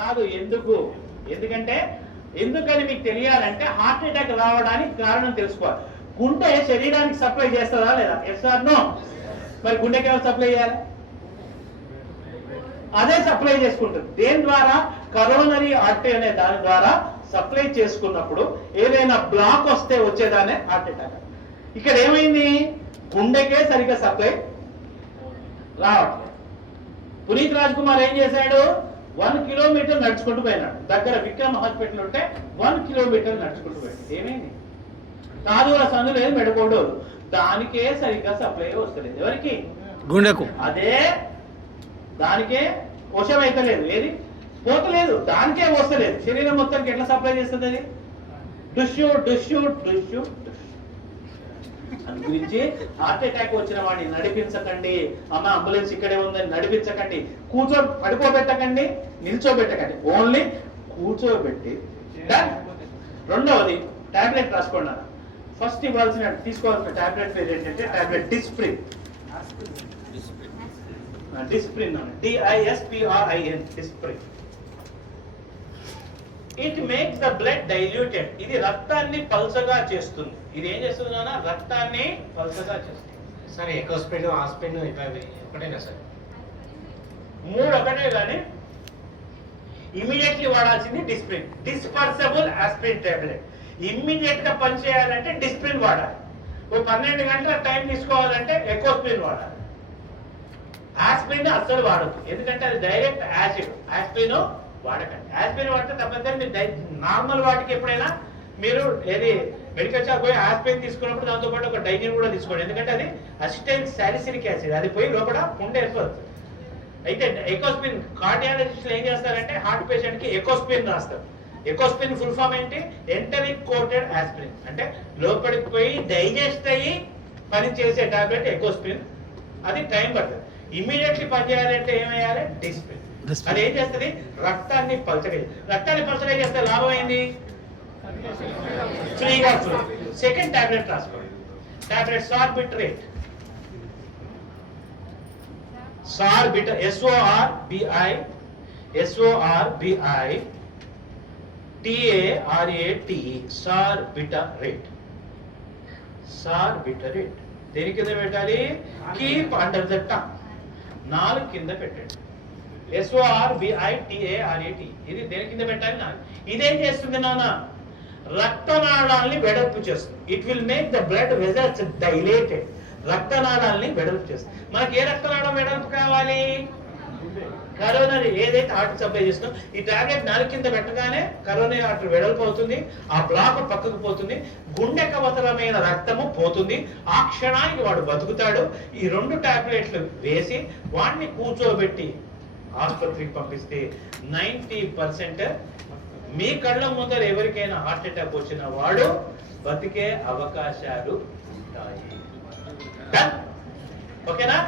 కాదు. ఎందుకంటే ఎందుకని మీకు తెలియాలంటే హార్ట్ అటాక్ రావడానికి కారణం తెలుసుకోవాలి. గుండె శరీరానికి సప్లై చేస్తుందా లేదా? Yes or no? మరి గుండెకి ఎవరు సప్లై చేయాలి? అదే సప్లై చేసుకుంటుంది. దేని ద్వారా? కరోనరీ ఆర్టరీ అనే దాని ద్వారా సప్లై చేసుకున్నప్పుడు ఏదైనా బ్లాక్ వస్తే వచ్చేదానే హార్ట్ అటాక్. ఇక్కడ ఏమైంది? గుండెకే సరిగ్గా సప్లై రావట్లేదు. పునీత్ రాజ్ కుమార్ ఏం చేశాడు? 1 కిలోమీటర్ నడుచుకుంటూ పోయినాడు. దగ్గర విక్రమ్ హాస్పిటల్ ఉంటే 1 కిలోమీటర్ నడుచుకుంటూ పోయాడు. ఏమైంది? కాదుల సందు లేదు, మెడకోడోలు, దానికే సరిగ్గా సప్లై వస్తలేదు. ఎవరికి? గుండెకు. అదే దానికే వశమైతే లేదు, ఏది పోతలేదు, దానికే వస్తలేదు. శరీరం మొత్తానికి ఎట్లా సప్లై చేస్తుంది అది? డుష్యూ డుష్యూ డుష్యూ. అందు గురించి హార్ట్ అటాక్ వచ్చిన వాడిని నడిపించకండి. అమ్మ అంబులెన్స్ ఇక్కడే ఉందని నడిపించకండి. పడుకోబెట్టకండి, నిల్చోబెట్టకండి, ఓన్లీ కూర్చోబెట్టి. రెండవది టాబ్లెట్ రాసుకోండి. ఫస్ట్ తీసుకోవాల్సిన టాబ్లెట్ పేరు ఏంటంటే tablet Disprin. Disprin, DISPRIN, Disprin. It makes the blood diluted. ఇది రక్తాన్ని పల్చగా చేస్తుంది. ఇది ఏం చేస్తుంది నాన్న? రక్తాన్ని పల్చగా చేస్తుంది. సరే, ఎకోస్ప్రిన్, ఆస్ప్రిన్ ఒకటేనా సార్? 3 ఒకటే, కానీ ఇమీడియట్లీ వాడాల్సింది Disprin. Dispersible aspirin tablet. Immediate గా పనిచేయాలంటే డిస్ప్రిన్ వాడాలి. 12 గంటల టైం తీసుకోవాలంటే ఎకోస్ప్రిన్ వాడాలి. ఆస్ప్రిన్ అస్సలు వాడద్దు, ఎందుకంటే అది డైరెక్ట్ యాసిడ్. ఆస్ప్రిన్ వాడకండి. ఆస్ప్రిన్ వాడితే తప్పనిసరి మీరు నార్మల్ వాటికి ఎప్పుడైనా మీరు ఏది మెడికల్ షాప్ పోయి ఆస్ప్రిన్ తీసుకున్నప్పుడు దాంతో పాటు ఒక డైజిన్ కూడా తీసుకోండి. ఎందుకంటే అది అసిటైల్ సాలిసిలిక్ యాసిడ్, అది పోయి లోపల పుండె ఏర్పడుతుంది. అయితే ఎకోస్ప్రిన్ కార్డియాలజిస్టులు ఏం చేస్తారంటే హార్ట్ పేషెంట్ కి ఎకోస్ప్రిన్ రాస్తారు. ఎకోస్ప్రిన్ ఫుల్ ఫామ్ ఏంటి? Enteric coated aspirin. అంటే లోపలికి పోయి డైజెస్ట్ అయ్యి పని చేసే టాబ్లెట్ ఎకోస్ప్రిన్. అది టైం పడుతుంది. ఇమీడియట్లీ పనిచేయాలంటే ఏమయ్యాలి? డిస్ప్రిన్. అది ఏం చేస్తుంది? రక్తాన్ని పల్చగా. రక్తాన్ని పల్చగా చేస్తే లాభం ఏంది? ఫ్రీగా ఫ్లో. సెకండ్ టాబ్లెట్ రాసుకోండి. టాబ్లెట్ సార్బిట్రేట్. సార్బిట, SORBITARATE, సార్బిటరేట్. సార్బిటరేట్ దేని కింద పెట్టాలి? కీప్ అండర్ ద టంగ్, నాలుగు కింద పెట్టండి. SORBITARATE ఇది దేని కింద పెట్టాలి? నాలుగు. ఇదేం చేస్తుంది నాన్న? రక్తనాళాల్ని వెడల్పు చేస్తుంది. It will make the blood vessels dilated. రక్తనాళాల్ని వెడల్పు చేస్తుంది. మనకి ఏ రక్తనాళం వెడల్పు కావాలి? కరోనరీ, ఏదైతే హార్ట్ సప్లై చేస్తుందో ఈ టాబ్లెట్ నాలుగు కింద పెట్టగానే కరోనరీ ఆర్టరీ వెడల్పు అవుతుంది. ఆ బ్లాక్ పక్కకు పోతుంది. గుండెకు అవసరమైన రక్తము పోతుంది. ఆ క్షణానికి వాడు బతుకుతాడు. ఈ 2 టాబ్లెట్లు వేసి వాడిని కూర్చోబెట్టి ఆసుపత్రికి పంపిస్తే 90% మీ కళ్ళ ముందర ఎవరికైనా హార్ట్ అటాక్ వచ్చిన వాడు బతికే అవకాశాలు ఉంటాయి. ఓకేనా?